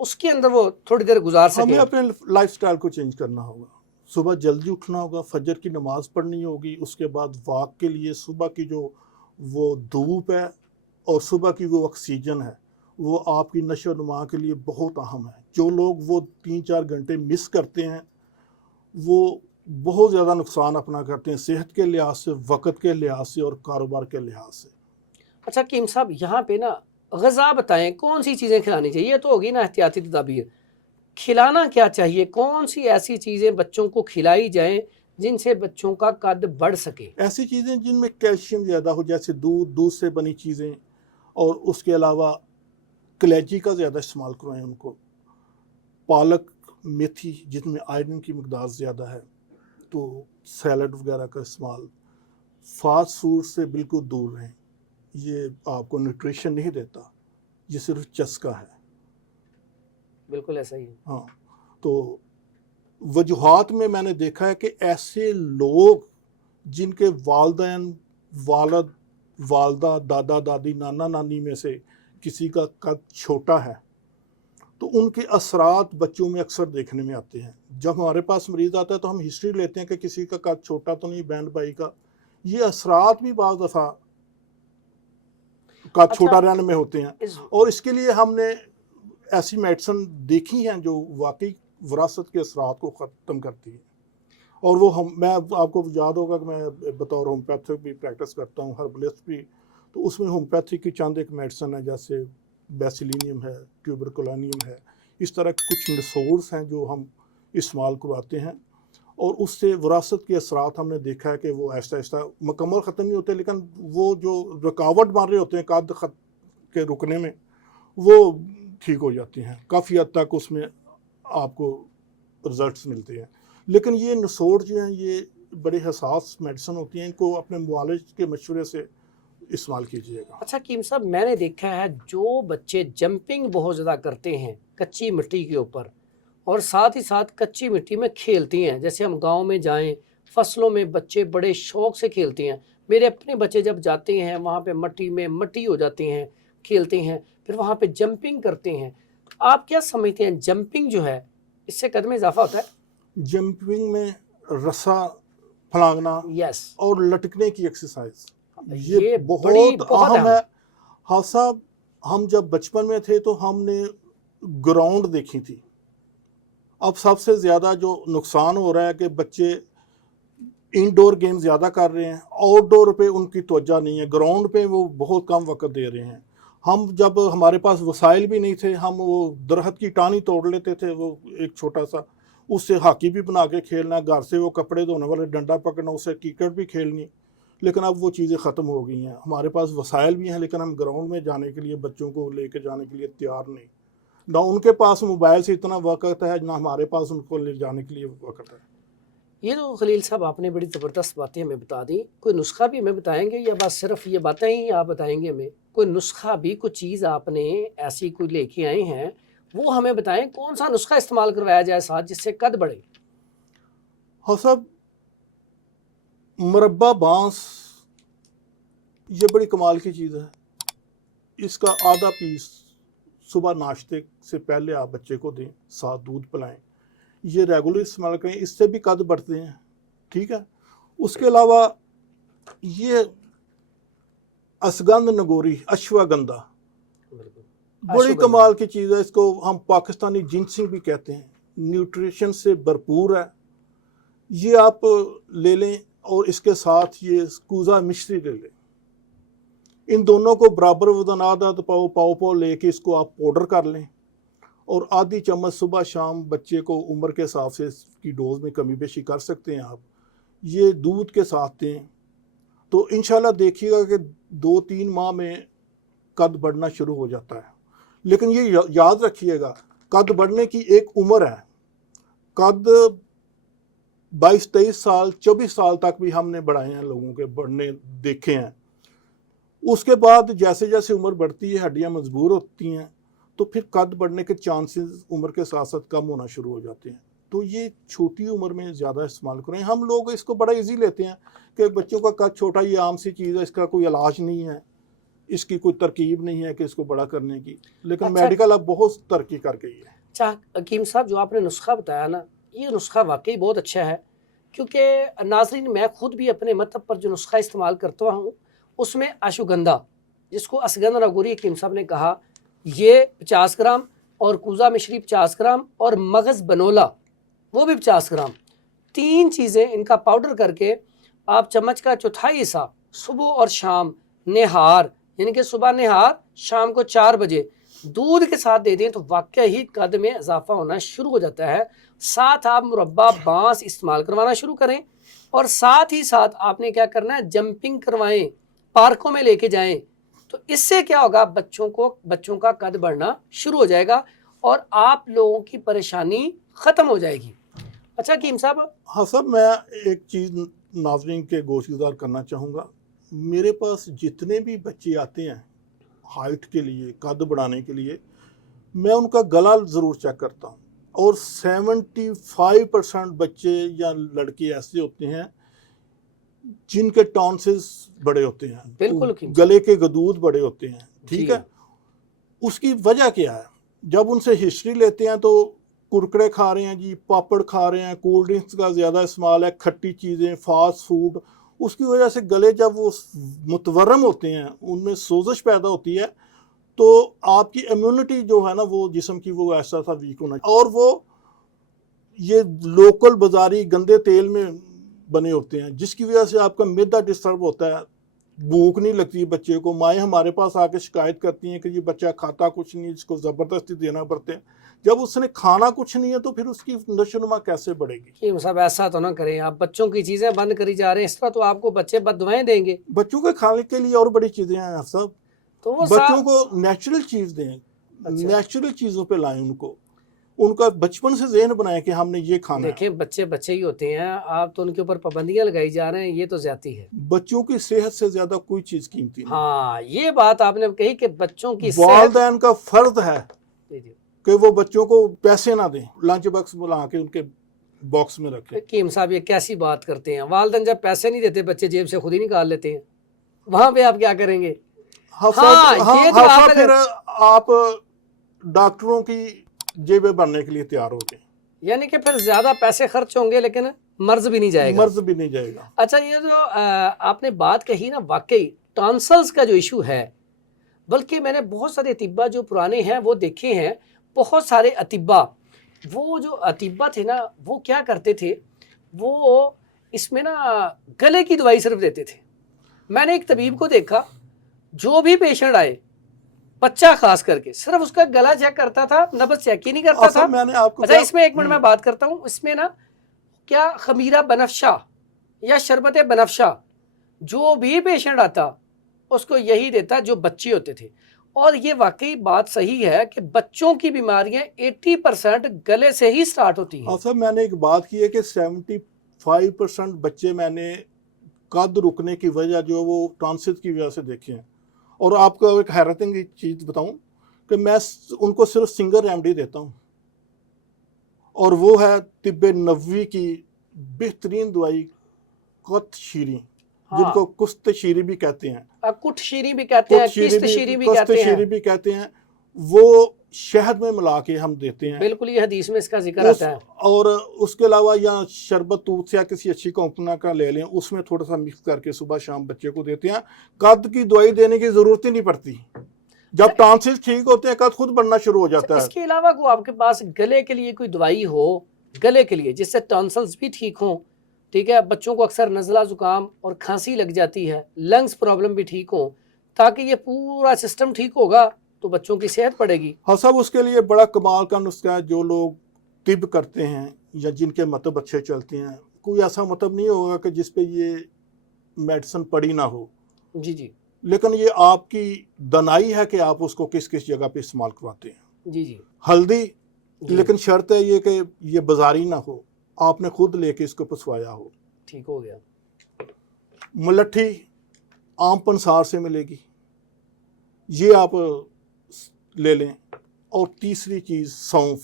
اس کے اندر وہ تھوڑی دیر گزار سکیں. ہمیں اپنے لائف سٹائل کو چینج کرنا ہوگا. صبح جلدی اٹھنا ہوگا, فجر کی نماز پڑھنی ہوگی, اس کے بعد واک کے لیے صبح کی جو وہ دھوپ ہے اور صبح کی وہ آکسیجن ہے وہ آپ کی نشو و نما کے لیے بہت اہم ہے. جو لوگ وہ 3-4 گھنٹے مس کرتے ہیں وہ بہت زیادہ نقصان اپنا کرتے ہیں, صحت کے لحاظ سے, وقت کے لحاظ سے اور کاروبار کے لحاظ سے. اچھا کیم صاحب, یہاں پہ نا غذا بتائیں, کون سی چیزیں کھلانی چاہیے؟ یہ تو ہوگی نا احتیاطی تدابیر, کھلانا کیا چاہیے؟ کون سی ایسی چیزیں بچوں کو کھلائی جائیں جن سے بچوں کا قد بڑھ سکے؟ ایسی چیزیں جن میں کیلشیم زیادہ ہو, جیسے دودھ سے بنی چیزیں, اور اس کے علاوہ کلیجی کا زیادہ استعمال کروائیں ان کو, پالک, میتھی جن میں آئرن کی مقدار زیادہ ہے, تو سیلڈ وغیرہ کا استعمال. فاسٹ فوڈ سے بالکل دور رہیں, یہ آپ کو نیوٹریشن نہیں دیتا, یہ صرف چسکا ہے. بالکل ایسا ہی ہے. ہاں, تو وجوہات میں نے دیکھا ہے کہ ایسے لوگ جن کے والدین, والد, والدہ, دادا دادی, نانا نانی میں سے کسی کا قد چھوٹا ہے تو ان کے اثرات بچوں میں اکثر دیکھنے میں آتے ہیں. جب ہمارے پاس مریض آتا ہے تو ہم ہسٹری لیتے ہیں کہ کسی کا قد چھوٹا تو نہیں, بہن بھائی کا. یہ اثرات بھی بعض دفعہ قد چھوٹا رہنے میں ہوتے ہیں, اور اس کے لیے ہم نے ایسی میڈیسن دیکھی ہیں جو واقعی وراثت کے اثرات کو ختم کرتی ہے. اور وہ میں آپ کو یاد ہوگا کہ میں بطور ہومیوپیتھک بھی پریکٹس کرتا ہوں, ہربلسٹ بھی, تو اس میں ہومیوپیتھی کی چند ایک میڈیسن ہے, جیسے بیسیلینیم ہے, ٹیوبرکلانیم ہے, اس طرح کچھ نسورس ہیں جو ہم استعمال کرواتے ہیں, اور اس سے وراثت کے اثرات ہم نے دیکھا ہے کہ وہ آہستہ آہستہ مکمل ختم نہیں ہوتے, لیکن وہ جو رکاوٹ بن رہے ہوتے ہیں قد کے رکنے میں وہ ٹھیک ہو جاتی ہیں. کافی حد تک اس میں آپ کو رزلٹس ملتے ہیں. لیکن یہ نسوڑ جو ہیں یہ بڑے حساس میڈیسن ہوتی ہیں, ان کو اپنے معالج کے مشورے سے استعمال کیجیے گا. اچھا کیم صاحب, میں نے دیکھا ہے جو بچے جمپنگ بہت زیادہ کرتے ہیں کچی مٹی کے اوپر, اور ساتھ ہی ساتھ کچی مٹی میں کھیلتی ہیں, جیسے ہم گاؤں میں جائیں فصلوں میں بچے بڑے شوق سے کھیلتے ہیں. میرے اپنے بچے جب جاتے ہیں وہاں پہ مٹی ہو جاتے ہیں, کھیلتے ہیں, پھر وہاں پہ جمپنگ کرتے ہیں. آپ کیا سمجھتے ہیں جمپنگ جو ہے اس سے قد میں اضافہ ہوتا ہے؟ جمپنگ میں رسا پھلانگنا اور لٹکنے کی ایکسرسائز یہ بہت اہم ہے. ہاں صاحب, ہم جب بچپن میں تھے تو ہم نے گراؤنڈ دیکھی تھی. اب سب سے زیادہ جو نقصان ہو رہا ہے کہ بچے انڈور گیم زیادہ کر رہے ہیں, آؤٹ ڈور پہ ان کی توجہ نہیں ہے, گراؤنڈ پہ وہ بہت کم وقت دے رہے ہیں. ہم جب ہمارے پاس وسائل بھی نہیں تھے, ہم وہ درخت کی ٹانی توڑ لیتے تھے, وہ ایک چھوٹا سا, اس سے ہاکی بھی بنا کے کھیلنا, گھر سے وہ کپڑے دھونے والے ڈنڈا پکڑنا, اس سے کرکٹ بھی کھیلنی. لیکن اب وہ چیزیں ختم ہو گئی ہیں. ہمارے پاس وسائل بھی ہیں لیکن ہم گراؤنڈ میں جانے کے لیے, بچوں کو لے کے جانے کے لیے تیار نہیں. نہ ان کے پاس موبائل سے اتنا وقت ہے, نہ ہمارے پاس ان کو لے جانے کے لیے وقت ہے. یہ تو خلیل صاحب آپ نے بڑی زبردست باتیں ہمیں بتا دیں. کوئی نسخہ بھی ہمیں بتائیں گے یا بس صرف یہ باتیں ہی آپ بتائیں گے ہمیں؟ کوئی نسخہ بھی, کوئی چیز آپ نے ایسی کوئی لے کے آئے ہیں وہ ہمیں بتائیں, کون سا نسخہ استعمال کروایا جائے ساتھ جس سے قد بڑھے؟ ہاں صاحب, مربع بانس یہ بڑی کمال کی چیز ہے. اس کا آدھا پیس صبح ناشتے سے پہلے آپ بچے کو دیں, ساتھ دودھ پلائیں. یہ ریگولر استعمال کریں, اس سے بھی قد بڑھتے ہیں. ٹھیک ہے. اس کے علاوہ یہ اسگند نگوری, اشواگندھا, بڑی کمال کی چیز ہے. اس کو ہم پاکستانی جنسنگ بھی کہتے ہیں, نیوٹریشن سے بھرپور ہے. یہ آپ لے لیں, اور اس کے ساتھ یہ کوزا مشری لے لیں. ان دونوں کو برابر وزن, آدھا پاؤ لے کے اس کو آپ پاؤڈر کر لیں, اور آدھی چمچ صبح شام بچے کو عمر کے حساب سے اس کی ڈوز میں کمی بیشی کر سکتے ہیں آپ. یہ دودھ کے ساتھ دیں تو انشاءاللہ دیکھیے گا کہ 2-3 ماہ میں قد بڑھنا شروع ہو جاتا ہے. لیکن یہ یاد رکھیے گا, قد بڑھنے کی ایک عمر ہے. قد 22-23 سال 24 سال تک بھی ہم نے بڑھائے ہیں, لوگوں کے بڑھنے دیکھے ہیں. اس کے بعد جیسے جیسے عمر بڑھتی ہے, ہڈیاں مضبوط ہوتی ہیں, تو پھر قد بڑھنے کے چانسز عمر کے ساتھ ساتھ کم ہونا شروع ہو جاتے ہیں. تو یہ چھوٹی عمر میں زیادہ استعمال کریں. ہم لوگ اس کو بڑا ایزی لیتے ہیں کہ بچوں کا قد چھوٹا, یہ عام سی چیز ہے, اس کا کوئی علاج نہیں ہے. اس کی کوئی ترکیب نہیں ہے کہ اس کو بڑا کرنے کی، لیکن اچھا میڈیکل اب بہت ترقی کر گئی ہے۔ اچھا حکیم صاحب، جو آپ نے نسخہ بتایا نا، یہ نسخہ واقعی بہت اچھا ہے، کیونکہ ناظرین میں خود بھی اپنے مطلب پر جو نسخہ استعمال کرتا ہوں اس میں اشوگندھا، جس کو اسگندھا راگوری حکیم صاحب نے کہا، یہ 50 گرام، اور کوزہ مشری 50 گرام، اور مغز بنولا وہ بھی 50 گرام، 3 چیزیں ان کا پاؤڈر کر کے آپ چمچ کا چوتھائی حصہ صبح اور شام نہار، یعنی کہ صبح نہار شام کو 4 بجے دودھ کے ساتھ دے دیں تو واقعی قد میں اضافہ ہونا شروع ہو جاتا ہے۔ ساتھ آپ مربع بانس استعمال کروانا شروع کریں، اور ساتھ ہی ساتھ آپ نے کیا کرنا ہے، جمپنگ کروائیں، پارکوں میں لے کے جائیں، تو اس سے کیا ہوگا، بچوں کا قد بڑھنا شروع ہو جائے گا اور آپ لوگوں کی پریشانی ختم ہو جائے گی۔ اچھا حکیم صاحب، ہاں صاحب، میں ایک چیز ناظرین کے گوش گزار کرنا چاہوں گا۔ میرے پاس جتنے بھی بچے آتے ہیں ہائٹ کے لیے، قد بڑھانے کے لیے، میں ان کا گلا ضرور چیک کرتا ہوں، اور 75% بچے یا لڑکے ایسے ہوتے ہیں جن کے ٹانسز بڑے ہوتے ہیں، بالکل حکیم صاحب، گلے کے گدود بڑے ہوتے ہیں، ٹھیک جی ہے۔ اس کی وجہ کیا ہے؟ جب ان سے ہسٹری لیتے ہیں تو کرکرے کھا رہے ہیں جی، پاپڑ کھا رہے ہیں، کولڈ ڈرنکس کا زیادہ استعمال ہے، کھٹی چیزیں، فاسٹ فوڈ، اس کی وجہ سے گلے جب وہ متورم ہوتے ہیں، ان میں سوزش پیدا ہوتی ہے، تو آپ کی امیونٹی جو ہے نا وہ جسم کی، وہ ایسا تھا ویک ہونا، اور وہ یہ لوکل بازاری گندے تیل میں بنے ہوتے ہیں، جس کی وجہ سے آپ کا معدہ ڈسٹرب ہوتا ہے، بھوک نہیں لگتی بچے کو۔ مائیں ہمارے پاس آ کے شکایت کرتی ہیں کہ یہ بچہ کھاتا کچھ نہیں، اس کو زبردستی دینا پڑتے ہیں۔ جب اس نے کھانا کچھ نہیں ہے تو پھر اس کی نشو و نما کیسے بڑھے گی؟ حکیم صاحب ایسا تو نہ کریں، آپ بچوں کی چیزیں بند کری جا رہے ہیں، اس طرح تو آپ کو بچے بد دعائیں دیں گے۔ بچوں کے کھانے کے لیے اور بڑی چیزیں ہیں صاحب، تو وہ بچوں کو نیچرل چیز دیں، اچھا نیچرل چیزوں پہ لائیں ان کا بچپن سے ذہن بنائیں کہ ہم نے یہ کھانا ہے۔ دیکھیں بچے بچے ہی ہوتے ہیں، آپ تو ان کے اوپر پابندیاں لگائی جا رہے ہیں، یہ تو زیادتی ہے۔ بچوں کی صحت سے زیادہ کوئی چیز قیمتی نہیں۔ ہاں یہ بات آپ نے کہی کہ بچوں کی صحت، والدین کا فرض ہے جی جی، کہ وہ بچوں کو پیسے نہ دیں، لنچ باکس بلا کے ان کے باکس میں رکھیں۔ حکیم صاحب یہ کیسی بات کرتے ہیں، والدین جب پیسے نہیں دیتے بچے جیب سے خود ہی نکال لیتے ہیں، وہاں پہ آپ کیا کریں گے؟ ہاں یہ جو آپ پھر آپ ڈاکٹروں کی جیبیں بننے کے لیے تیار ہو جائیں، یعنی کہ پھر زیادہ پیسے خرچ ہوں گے لیکن مرض بھی نہیں جائے گا۔ مرض بھی نہیں جائے گا۔ اچھا یہ جو آپ نے بات کہی نا، واقعی ٹانسلز کا جو ایشو ہے، بلکہ میں نے بہت سارے اطباء جو پرانے ہیں وہ دیکھے ہیں، بہت سارے اطباء، وہ جو اطباء تھے نا وہ کیا کرتے تھے، وہ اس میں نا گلے کی دوائی صرف دیتے تھے۔ میں نے ایک طبیب کو دیکھا، جو بھی پیشنٹ آئے، بچہ خاص کر کے، صرف اس کا گلا چیک کرتا تھا، نبض چیک ہی نہیں کرتا تھا۔ میں نے آپ کو اچھا اس میں ایک منٹ میں بات کرتا ہوں، اس میں نا کیا خمیرہ بنفشہ یا شربت بنفشہ جو بھی پیشنٹ آتا اس کو یہی دیتا جو بچے ہوتے تھے، اور یہ واقعی بات صحیح ہے کہ بچوں کی بیماریاں 80% گلے سے ہی سٹارٹ ہوتی ہیں۔ صاحب میں نے ایک بات کی ہے کہ 75% بچے میں نے قد رکنے کی وجہ جو وہ ٹانسل کی وجہ سے دیکھے ہیں، اور آپ کو ایک حیرت انگیز چیز بتاؤں کہ میں ان کو صرف سنگل ریمیڈی دیتا ہوں، اور وہ ہے طب نبوی کی بہترین دوائی قط شیریں، جن کو کست شیری بھی کہتے ہیں، کٹ شیری بھی کہتے ہیں، کست شیری بھی کہتے ہیں، شیری بھی کہتے ہیں، وہ شہد میں ملا کے ہم دیتے ہیں۔ بالکل یہ حدیث میں اس کا ذکر آتا ہے۔ اور اس کے علاوہ یا شربت دودھ سے یا کسی اچھی کمپنی کا لے لیں، اس میں تھوڑا سا مکس کر کے صبح شام بچے کو دیتے ہیں۔ قد کی دوائی دینے کی ضرورت ہی نہیں پڑتی، جب ٹانسل ٹھیک ہوتے ہیں قد خود بڑھنا شروع ہو جاتا ہے۔ اس کے علاوہ کو آپ کے پاس گلے کے لیے کوئی دوائی ہو، گلے کے لیے جس سے ٹانسلز بھی ٹھیک ہوں، ٹھیک ہے، بچوں کو اکثر نزلہ زکام اور کھانسی لگ جاتی ہے، لنگز پرابلم بھی ٹھیک ہوں، تاکہ یہ پورا سسٹم ٹھیک ہوگا تو بچوں کی صحت پڑے گی۔ ہاں صاحب، اس کے لیے بڑا کمال کا نسخہ ہے۔ جو لوگ طب کرتے ہیں یا جن کے مطب اچھے چلتے ہیں، کوئی ایسا مطب نہیں ہوگا کہ جس پہ یہ میڈیسن پڑی نہ ہو، جی جی لیکن یہ آپ کی دنائی ہے کہ آپ اس کو کس کس جگہ پہ استعمال کرواتے ہیں۔ جی جی ہلدی، جی، لیکن شرط ہے یہ کہ یہ بازاری نہ ہو، آپ نے خود لے کے اس کو پسوایا ہو۔ ٹھیک ہو گیا۔ ملٹھی عام پنسار سے ملے گی، یہ آپ لے لیں۔ اور تیسری چیز سونف،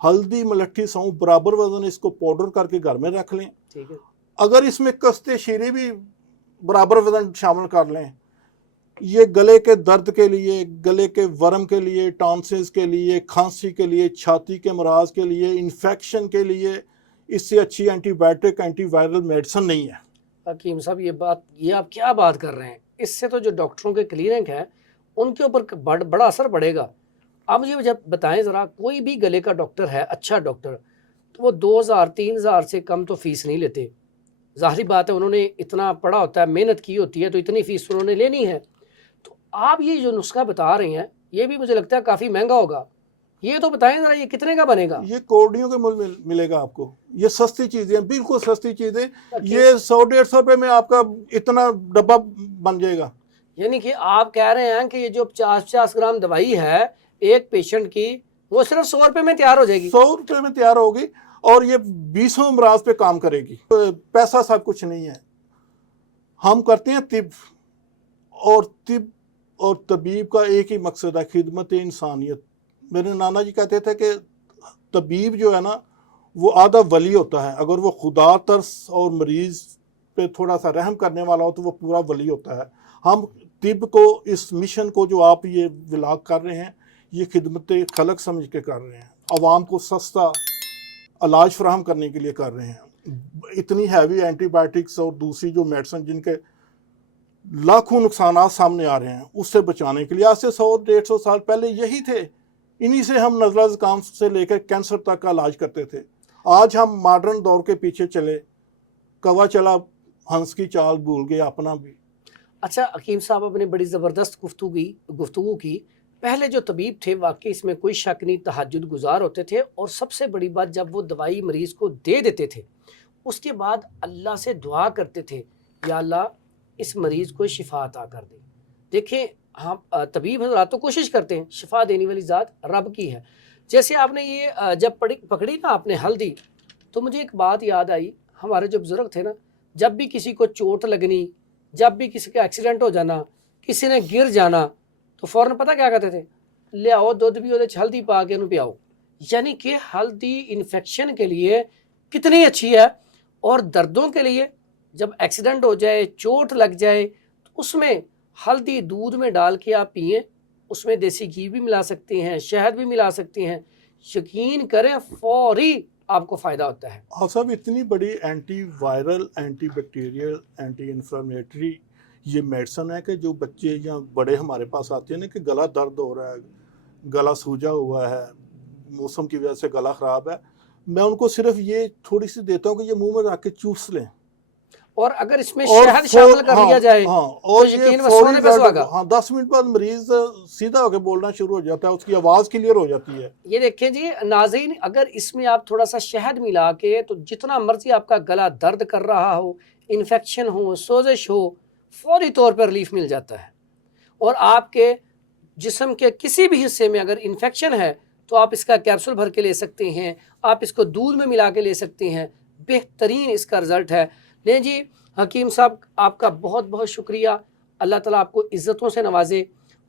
ہلدی ملٹھی سونف برابر وزن، اس کو پاؤڈر کر کے گھر میں رکھ لیں۔ ٹھیک ہے، اگر اس میں کستے شیرے بھی برابر وزن شامل کر لیں یہ گلے کے درد کے لیے، گلے کے ورم کے لیے، ٹانسلز کے لیے، کھانسی کے لیے، چھاتی کے امراض کے لیے، انفیکشن کے لیے اس سے اچھی antibiotic antiviral medicine نہیں ہے۔ حکیم صاحب یہ آپ کیا بات کر رہے ہیں؟ اس سے تو جو ڈاکٹروں کے کلینک ہیں ان کے اوپر بڑا اثر پڑے گا۔ آپ مجھے جب بتائیں ذرا، کوئی بھی گلے کا ڈاکٹر ہے، اچھا ڈاکٹر، تو وہ 2,000-3,000 سے کم تو فیس نہیں لیتے۔ ظاہری بات ہے، انہوں نے اتنا پڑھا ہوتا ہے، محنت کی ہوتی ہے، تو اتنی فیس انہوں نے لینی ہے۔ تو آپ یہ جو نسخہ بتا رہے ہیں یہ بھی مجھے لگتا ہے کافی مہنگا ہوگا۔ یہ تو بتائیں ذرا، یہ کتنے کا بنے گا؟ یہ کوڑیوں کے مل ملے گا آپ کو، یہ سستی چیزیں ہیں، بالکل سستی چیزیں، یہ 100-150 روپے میں آپ کا اتنا ڈبہ بن جائے گا۔ یعنی کہ آپ کہہ رہے ہیں کہ یہ جو 50 گرام دوائی ہے ایک پیشنٹ کی، وہ صرف 100 روپے میں تیار ہو جائے گی؟ 100 روپے میں تیار ہوگی، اور یہ 20 امراض پہ کام کرے گی۔ پیسہ سب کچھ نہیں ہے، ہم کرتے ہیں طب اور طبیب کا ایک ہی مقصد ہے، خدمت انسانیت۔ میرے نانا جی کہتے تھے کہ طبیب جو ہے نا وہ آدھا ولی ہوتا ہے، اگر وہ خدا ترس اور مریض پہ تھوڑا سا رحم کرنے والا ہو تو وہ پورا ولی ہوتا ہے۔ ہم طب کو، اس مشن کو جو آپ یہ ولاگ کر رہے ہیں، یہ خدمت خلق سمجھ کے کر رہے ہیں، عوام کو سستا علاج فراہم کرنے کے لیے کر رہے ہیں۔ اتنی ہیوی اینٹی بائیوٹکس اور دوسری جو میڈیسن جن کے لاکھوں نقصانات سامنے آ رہے ہیں، اس سے بچانے کے لیے آج سے 100-150 سال پہلے یہی تھے، انہی سے ہم نزلہ زکام سے لے کر کینسر تک کا علاج کرتے تھے۔ آج ہم ماڈرن دور کے پیچھے چلے، کوا چلا ہنس کی چال بھول گئے اپنا بھی۔ اچھا حکیم صاحب، آپ نے بڑی زبردست گفتگو کی۔ پہلے جو طبیب تھے واقعی اس میں کوئی شک نہیں، تہجد گزار ہوتے تھے، اور سب سے بڑی بات جب وہ دوائی مریض کو دے دیتے تھے اس کے بعد اللہ سے دعا کرتے تھے، یا اللہ اس مریض کو شفا عطا کر دے۔ دیکھیں ہم طبیب حضرات تو کوشش کرتے ہیں، شفا دینے والی ذات رب کی ہے۔ جیسے آپ نے یہ جب پکڑی نا آپ نے ہلدی، تو مجھے ایک بات یاد آئی، ہمارے جو بزرگ تھے نا، جب بھی کسی کو چوٹ لگنی، جب بھی کسی کا ایکسیڈنٹ ہو جانا، کسی نے گر جانا، تو فوراً پتہ کیا کہتے تھے؟ لے آؤ دودھ بھی وہ ہلدی پا کے انہوں پیاؤ۔ یعنی کہ ہلدی انفیکشن کے لیے کتنی اچھی ہے، اور دردوں کے لیے جب ایکسیڈنٹ ہو جائے، چوٹ لگ جائے، تو اس میں ہلدی دودھ میں ڈال کے آپ پئیں، اس میں دیسی گھی بھی ملا سکتے ہیں، شہد بھی ملا سکتے ہیں، یقین کریں فوری آپ کو فائدہ ہوتا ہے۔ ہاں صاحب، اتنی بڑی anti viral, anti bacterial, anti inflammatory یہ میڈیسن ہے کہ جو بچے یا بڑے ہمارے پاس آتے ہیں نا کہ گلا درد ہو رہا ہے، گلا سوجا ہوا ہے، موسم کی وجہ سے گلا خراب ہے، میں ان کو صرف یہ تھوڑی سی دیتا ہوں کہ یہ منہ میں رکھ کے چوس لیں، اور اگر اس میں شہد شامل کر لیا جائے اور تو یہ یقین سونے پہ سہاگا۔ 10 منٹ بعد مریض سیدھا ہو کے بولنا شروع ہو جاتا ہے، اس کی آواز کلیئر ہو جاتی ہے۔ یہ دیکھیں جی ناظرین، اگر اس میں آپ تھوڑا سا شہد ملا کے، تو جتنا مرضی آپ کا گلا درد کر رہا ہو، انفیکشن ہو، سوزش ہو، فوری طور پر ریلیف مل جاتا ہے۔ اور آپ کے جسم کے کسی بھی حصے میں اگر انفیکشن ہے تو آپ اس کا کیپسول بھر کے لے سکتے ہیں، آپ اس کو دودھ میں ملا کے لے سکتے ہیں، بہترین اس کا رزلٹ ہے۔ لیں جی حکیم صاحب، آپ کا بہت بہت شکریہ، اللہ تعالیٰ آپ کو عزتوں سے نوازے۔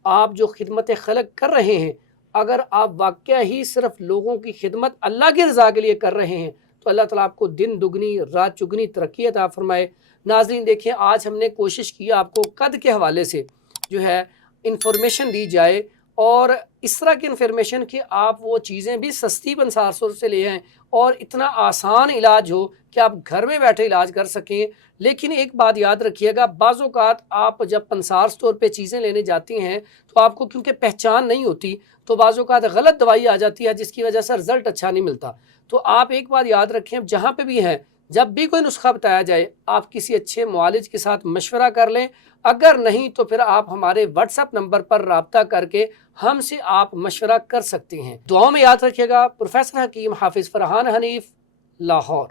آپ جو خدمت خلق کر رہے ہیں، اگر آپ واقعہ ہی صرف لوگوں کی خدمت اللہ کی رضا کے لیے کر رہے ہیں تو اللہ تعالیٰ آپ کو دن دگنی رات چگنی ترقی عطا فرمائے۔ ناظرین دیکھیں، آج ہم نے کوشش کی آپ کو قد کے حوالے سے جو ہے انفارمیشن دی جائے، اور اس طرح کی انفارمیشن کہ آپ وہ چیزیں بھی سستی پنسار سو سے لے آئیں اور اتنا آسان علاج ہو کہ آپ گھر میں بیٹھے علاج کر سکیں۔ لیکن ایک بات یاد رکھیے گا، بعض اوقات آپ جب پنسار سٹور پہ چیزیں لینے جاتی ہیں تو آپ کو کیونکہ پہچان نہیں ہوتی تو بعض اوقات غلط دوائی آ جاتی ہے جس کی وجہ سے رزلٹ اچھا نہیں ملتا۔ تو آپ ایک بات یاد رکھیں، جہاں پہ بھی ہیں، جب بھی کوئی نسخہ بتایا جائے آپ کسی اچھے معالج کے ساتھ مشورہ کر لیں، اگر نہیں تو پھر آپ ہمارے واٹس ایپ نمبر پر رابطہ کر کے ہم سے آپ مشورہ کر سکتے ہیں۔ دعاؤں میں یاد رکھیے گا۔ پروفیسر حکیم حافظ فرحان حنیف، لاہور۔